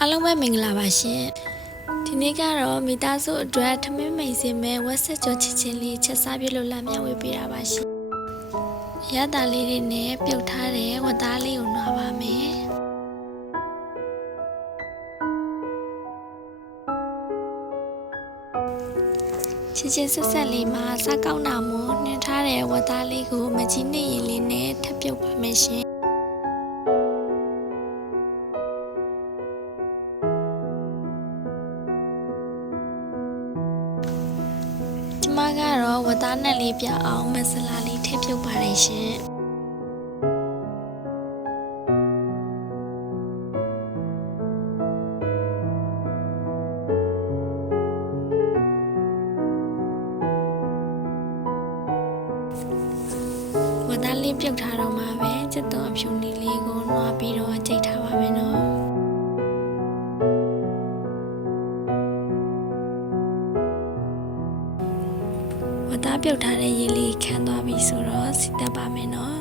အားလုံးပဲမင်္ဂလာပါရှင်ဒီနေ့ကတော့မိသားစုအတွက်ထမင်းမိန်စင်မဲ့ဝက်ဆက်ကြောချစ်ချင်းလေးချက်စားပြလို့လာမျှဝေပေးတာပါရှင်ရတာလေးတွေနဲ့ပြုတ်ထားတဲ့ဝတ်သားလေးကိုနှွားပါမယ်ချစ်ချင်းဆက်ဆက်လေးမှာစားကောင်းတာမို့နှင်းထားတဲ့ဝတ်သားလေးကိုမကြီးနှစ်ရည်လေးနဲ့ထပ်ပြုတ်ပါမယ်ရှင်မကတော့ဝတ်သားနဲ့လေးပြအောင်မဆလာလေးထည့်ပြုတ်ပါတယ်ရှင်ဝတ်သားလေးပြုတ်ထားတော့မှပဲစက်သွန်အဖြူနေလေးကိုနှွားပြီးတော့ကြိတ်ထားပါမယ်နော်ဝတ်သားပြုတ်ထားတဲ့ရေလေးခန်းသွားပြီဆိုတော့စီတက်ပါမယ်နော်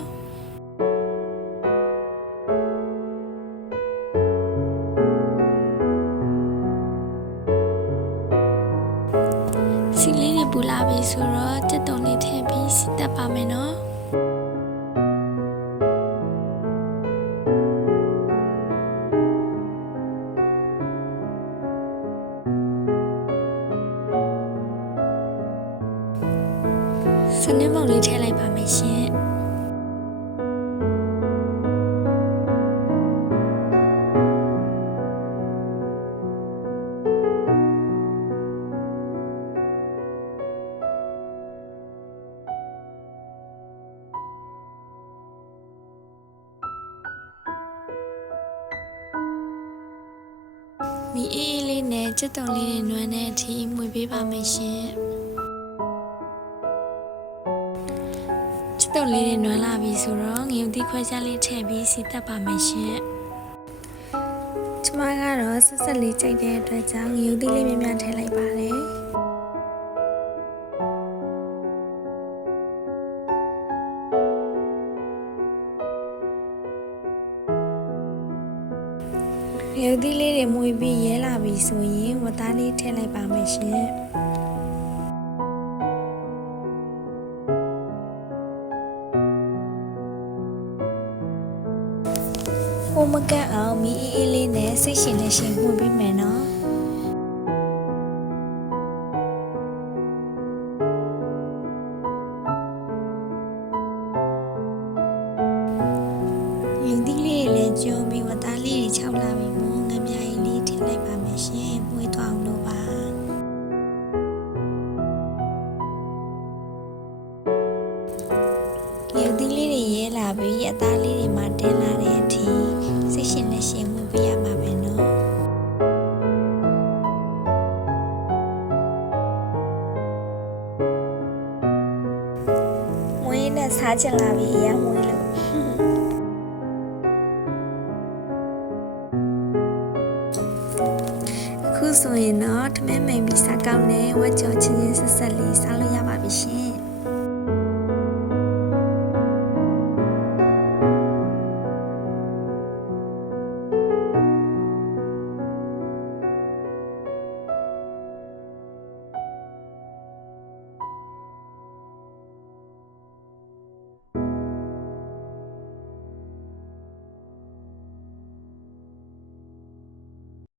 စီလေးတွေပူလာပြီဆိုတော့စက်သွန်လေးထည့်ပြီးစီတက်ပါမယ်နော်စနစ်မုံလေးထည့်လိုက်ပါမယ်ရှင်မီအေးလေးနဲ့စက်သွန်လေးတွေနွမ်းတဲ့အထိမှွေပေးပါမယ်ရှင်တုပ်လေးတွေနွမ်းလာပြီဆိုတော့ငရုတ်သီးခွဲခြားလေးထည့်ပြီးစီတက်ပါမယ်ရှင်ကျမကတော့ဆက်ဆက်လေးကြိုက်တဲ့အတွက်ကြောင့်ငရုတ်သီးလေးများများထည့်လိုက်ပါတယ်ငရုတ်သီးလေးတွေမွေပြီးရဲလာပြီဆိုရင်ဝတ်သားလေးထည့်လိုက်ပါမယ်ရှင်ဟိုမကန့်အောင်မီအေးလေးနဲ့စိတ်ရှင်နဲ့ရှင်မှုပေးမယ်နော်ယူသီးလေးလည်းကျုံပြီးဝတ်သားလေးတွေခြောက်လာပြီမို့ငမြားကြီးလေးထည့်လိုက်ပါမယ်ရှင်ပွေးသွားအောင်လို့ပါယူသီးလေးတွေရဲလာပြီးအသားလေးတွေမှာတင်းလာတဲ့အထိစိတ်ရှင်နဲ့ရှင်မှုပေးရမှာပဲနော်မွေးနဲ့စားချင်လာပြီအရမွေးလို့အခုဆိုရင်တော့ထမင်းမိန်ပြီးစားကောင်းတဲ့ဝက်ကြော်ချင်းချင်းဆက်ဆက်လေးစားလို့ရပါပြီရှင်